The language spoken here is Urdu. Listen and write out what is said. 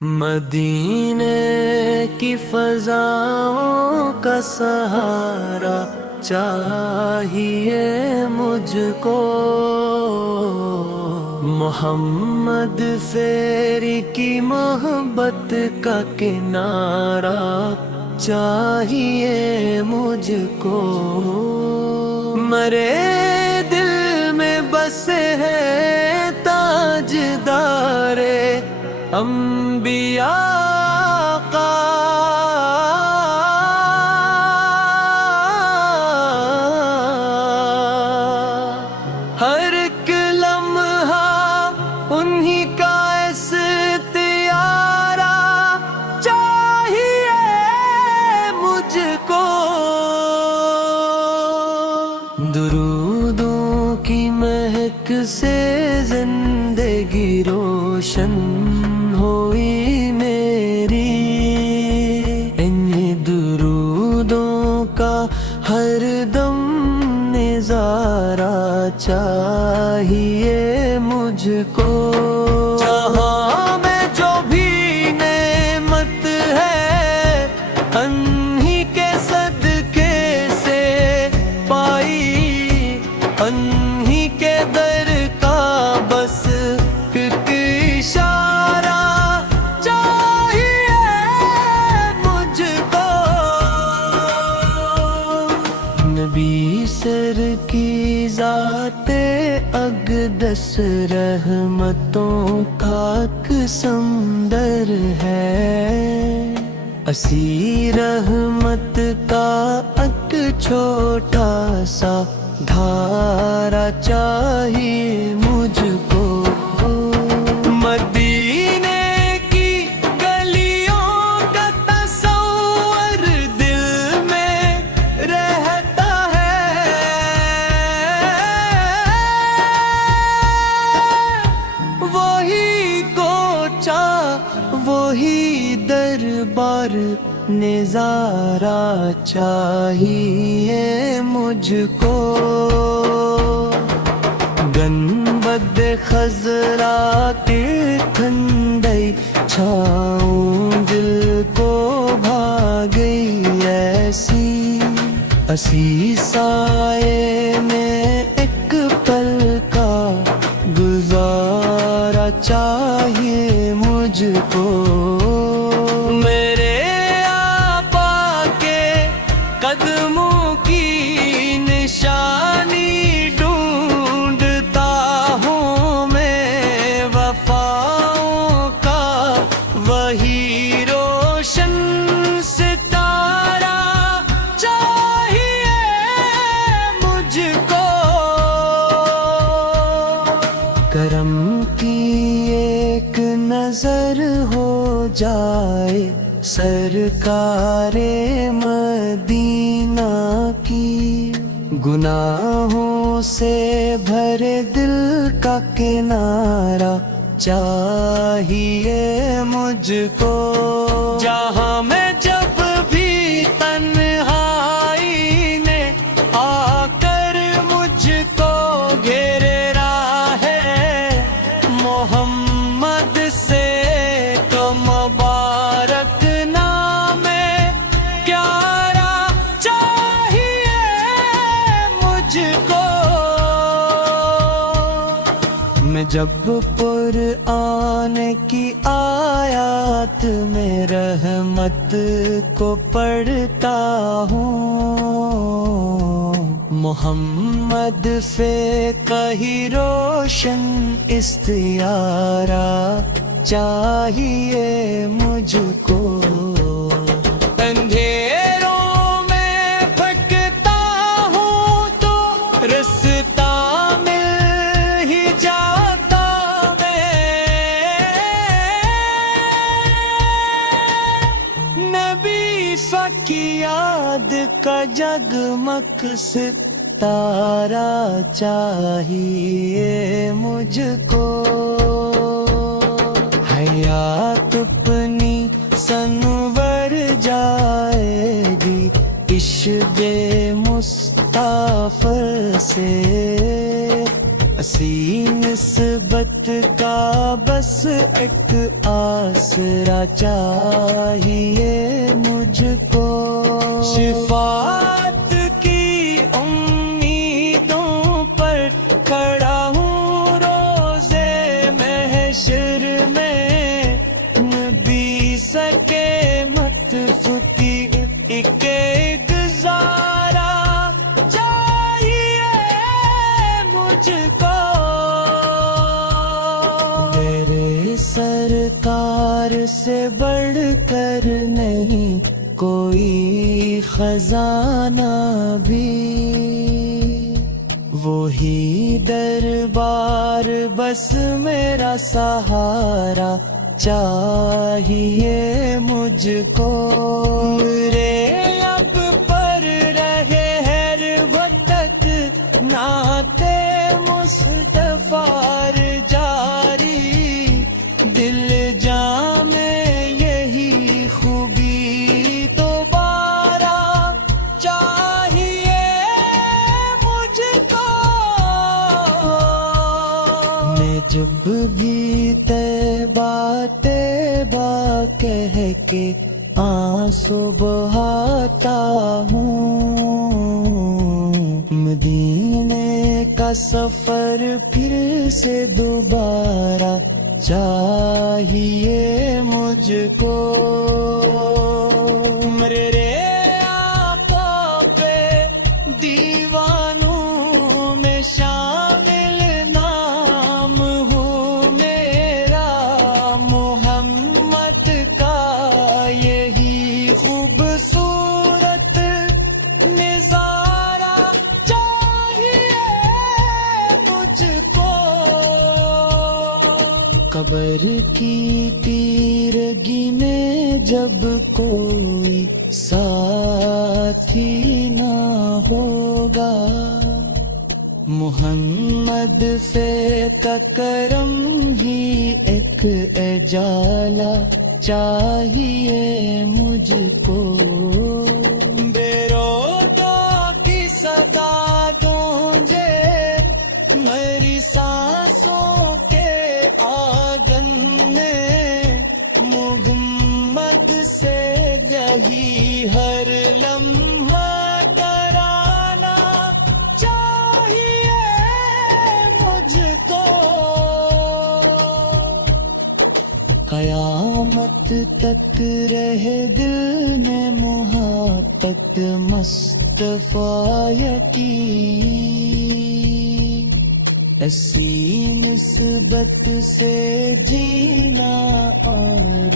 مدینے کی فضاؤں کا سہارا چاہیے مجھ کو، محمد فیری کی محبت کا کنارہ چاہیے مجھ کو، مرے دل میں بسے ہے تاجدار انبیاء کا، ہر ایک لمحہ انہی کا استعارہ چاہیے مجھ کو، درودوں کی مہک سے زندگی روشن ہوئی میری، ان درودوں کا ہر دم نظارہ چاہیے مجھ کو، جہاں میں جو بھی نعمت ہے انہی کے صدقے سے پائی، انہی کے در کا بس ایک اشارہ چاہیے مجھ کو، نبی سر کی ذات اقدس رحمتوں کا ایک سمندر ہے، اسی رحمت کا ایک چھوٹا سا دھارا چاہیے مجھ کو، مدینے کی گلیوں کا تصور دل میں رہتا ہے، وہی کوچہ وہی دربار نظارہ چاہیے مجھ کو، گنبد خضرا کی ٹھنڈی چھاؤں دل کو بھا گئی ایسی، اسی سائے میں ایک پل کا گزارا چاہیے مجھ کو، میرے آقا کے قدموں کی نشانی ڈھونڈتا ہوں میں، وفاؤں کا وہی روشن ستارہ چاہیے مجھ کو، کرم کی ایک نظر ہو جائے سرکار مدینہ کی، گناہوں سے بھرے دل کا کنارہ چاہیے مجھ کو، جہاں میں جب بھی تنہائی نے آ کر مجھ کو گھیرے رہا ہے، محمد سے تو مبارک نام پیارا چاہیے مجھ کو، میں جب قرآن کی آیات میں رحمت کو پڑھتا ہوں، محمد فقہ ہی روشن استعارہ چاہیے مجھ کو، اندھیروں میں بھٹکتا ہوں تو رستہ مل ہی جاتا میں، نبی کی یاد کا جگمگ ستارہ چاہیے مجھ کو، حیات اپنی سنور جائے گی عشق مصطفی سے، اسی نسبت کا بس ایک آسرا چاہیے مجھ کو، شفاعت کی امیدوں پر کھڑا ہوں روزے محشر میں، نبی سکے مطلب کی ایک گزارا چاہیے مجھ کو، میرے سرکار سے بڑھ کر نہیں کوئی خزانہ بھی، وہی دربار بس میرا سہارا چاہیے مجھ کو، میرے اب پر رہے ہر وقت نعتِ مصطفیٰ جاری، دل جاں میں یہی خوبی دوبارہ چاہیے مجھ کو، میں جب بھی طیبہ طیبہ کہہ کے آنسو بہاتا ہوں، مدینے کا سفر پھر سے دوبارہ چاہیے مجھ کو، میرے آقا پہ دیوانوں میں شامل نام ہوں میرا، محمد کا یہی خوبصورت نظارہ چاہیے مجھ کو، قبر کی تیرگی میں جب کوئی ساتھی نہ ہوگا، محمد سے کا کرم ہی ایک اجالا چاہیے مجھ کو، بے روتوں کی صدا گونجے میری سانسوں کے آنگن میں، محمد سے یہی ہر لمحہ ڈرانا چاہیے مجھ کو، قیامت تک رہے دل میں محبت مصطفیٰ کی، ایسی نسبت سے جینا اور